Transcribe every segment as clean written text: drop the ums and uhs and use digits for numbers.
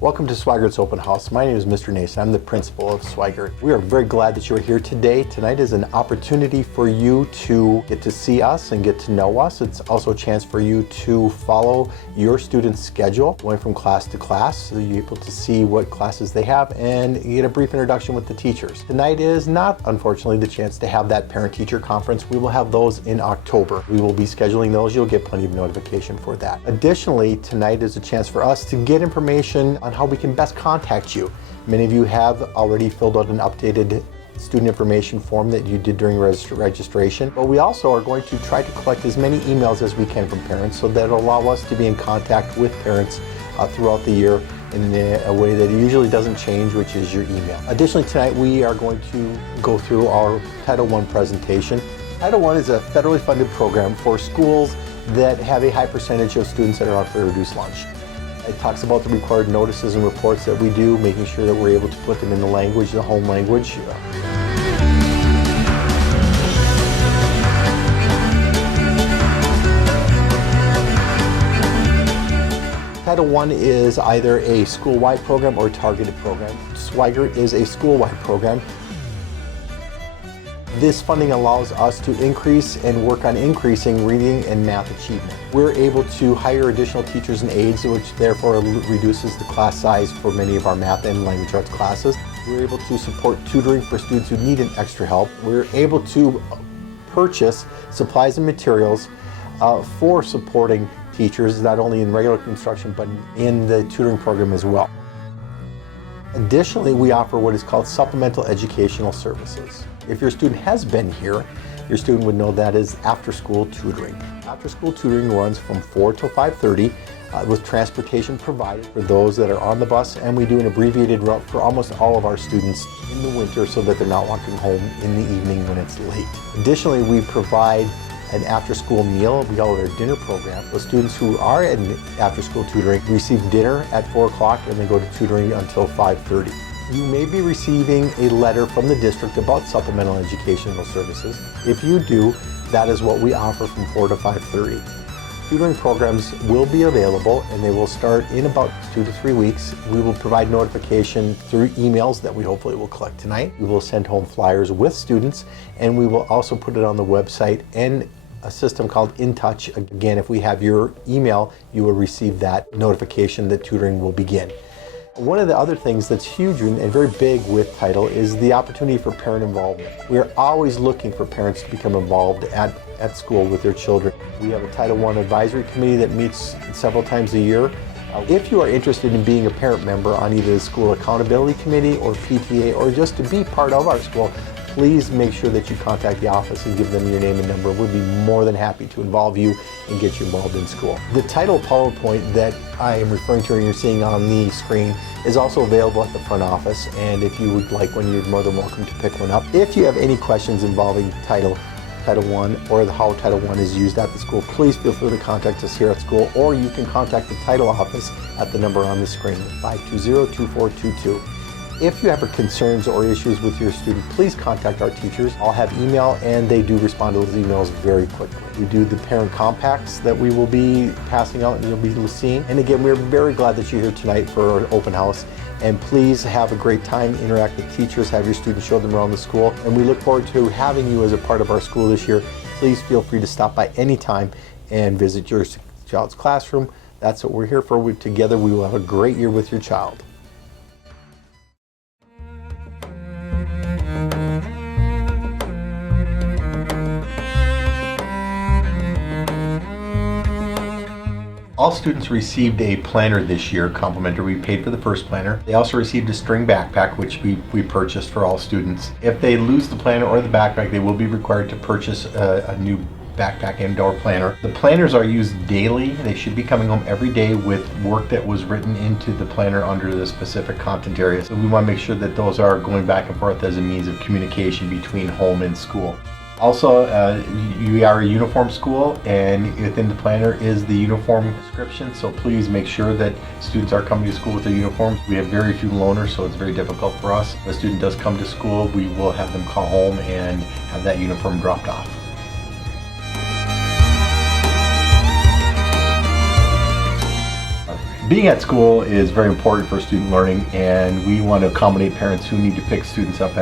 Welcome to Swigert's Open House. My name is Mr. Nason. I'm the principal of Swigert. We are very glad that you're here today. Tonight is an opportunity for you to get to see us and get to know us. It's also a chance for you to follow your student's schedule, going from class to class, so you're able to see what classes they have and get a brief introduction with the teachers. Tonight is not, unfortunately, the chance to have that parent-teacher conference. We will have those in October. We will be scheduling those. You'll get plenty of notification for that. Additionally, tonight is a chance for us to get information on how we can best contact you. Many of you have already filled out an updated student information form that you did during registration, but we also are going to try to collect as many emails as we can from parents so that will allow us to be in contact with parents throughout the year in a way that usually doesn't change, which is your email. Additionally, tonight we are going to go through our Title I presentation. Title I is a federally funded program for schools that have a high percentage of students that are on free or reduced lunch. It talks about the required notices and reports that we do, making sure that we're able to put them in the language, the home language. Title I is either a school-wide program or a targeted program. Swigert is a school-wide program. This funding allows us to increase and work on increasing reading and math achievement. We're able to hire additional teachers and aides, which therefore reduces the class size for many of our math and language arts classes. We're able to support tutoring for students who need an extra help. We're able to purchase supplies and materials for supporting teachers, not only in regular instruction, but in the tutoring program as well. Additionally, we offer what is called supplemental educational services. If your student has been here, your student would know that is after-school tutoring. After-school tutoring runs from 4 till 5:30 with transportation provided for those that are on the bus, and we do an abbreviated route for almost all of our students in the winter so that they're not walking home in the evening when it's late. Additionally, we provide an after-school meal. We call it our dinner program. The students who are in after-school tutoring receive dinner at 4 o'clock and then go to tutoring until 5:30. You may be receiving a letter from the district about supplemental educational services. If you do, that is what we offer from 4 to 5:30. Tutoring programs will be available and they will start in about 2 to 3 weeks. We will provide notification through emails that we hopefully will collect tonight. We will send home flyers with students, and we will also put it on the website and a system called InTouch. Again, if we have your email, you will receive that notification that tutoring will begin. One of the other things that's huge and very big with Title is the opportunity for parent involvement. We're always looking for parents to become involved at school with their children. We have a Title I advisory committee that meets several times a year. If you are interested in being a parent member on either the school accountability committee or PTA, or just to be part of our school, please make sure that you contact the office and give them your name and number. We'd be more than happy to involve you and get you involved in school. The Title PowerPoint that I am referring to and you're seeing on the screen is also available at the front office, and if you would like one, you're more than welcome to pick one up. If you have any questions involving Title I or how Title I is used at the school, please feel free to contact us here at school, or you can contact the Title office at the number on the screen, 520-2422. If you have concerns or issues with your student, please contact our teachers. I'll have email, and they do respond to those emails very quickly. We do the parent compacts that we will be passing out and you'll be seeing. And again, we're very glad that you're here tonight for our open house. And please have a great time, interact with teachers, have your students show them around the school. And we look forward to having you as a part of our school this year. Please feel free to stop by anytime and visit your child's classroom. That's what we're here for. Together we will have a great year with your child. All students received a planner this year, complimentary. We paid for the first planner. They also received a string backpack, which we purchased for all students. If they lose the planner or the backpack, they will be required to purchase a new backpack and/or planner. The planners are used daily. They should be coming home every day with work that was written into the planner under the specific content area. So we want to make sure that those are going back and forth as a means of communication between home and school. Also, we are a uniform school, and within the planner is the uniform description, so please make sure that students are coming to school with their uniforms. We have very few loaners, so it's very difficult for us. If a student does come to school, we will have them call home and have that uniform dropped off. Being at school is very important for student learning, and we want to accommodate parents who need to pick students up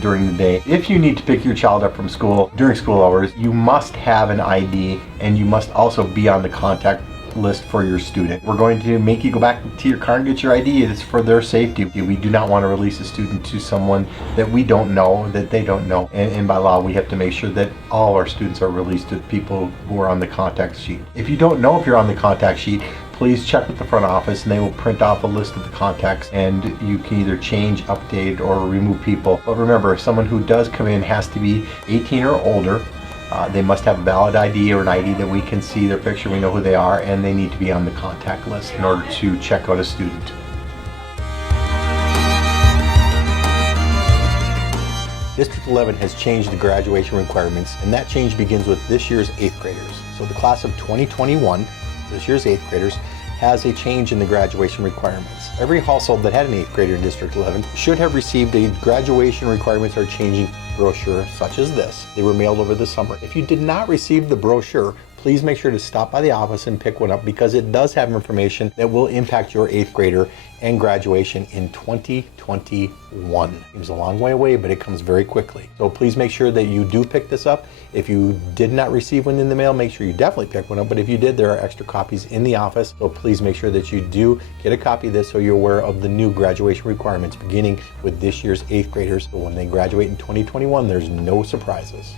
during the day. If you need to pick your child up from school during school hours, you must have an ID, and you must also be on the contact list for your student. We're going to make you go back to your car and get your ID. It's for their safety. We do not want to release a student to someone that we don't know, that they don't know. And by law, we have to make sure that all our students are released to people who are on the contact sheet. If you don't know if you're on the contact sheet, please check with the front office and they will print off a list of the contacts, and you can either change, update, or remove people. But remember, someone who does come in has to be 18 or older. They must have a valid ID or an ID that we can see their picture, we know who they are, and they need to be on the contact list in order to check out a student. District 11 has changed the graduation requirements, and that change begins with this year's 8th graders. So the class of 2021, this year's 8th graders, has a change in the graduation requirements. Every household that had an 8th grader in District 11 should have received a graduation requirements are changing brochure such as this. They were mailed over the summer. If you did not receive the brochure, please make sure to stop by the office and pick one up, because it does have information that will impact your 8th grader and graduation in 2021. Seems a long way away, but it comes very quickly. So please make sure that you do pick this up. If you did not receive one in the mail, make sure you definitely pick one up. But if you did, there are extra copies in the office. So please make sure that you do get a copy of this so you're aware of the new graduation requirements beginning with this year's 8th graders. So when they graduate in 2021, there's no surprises.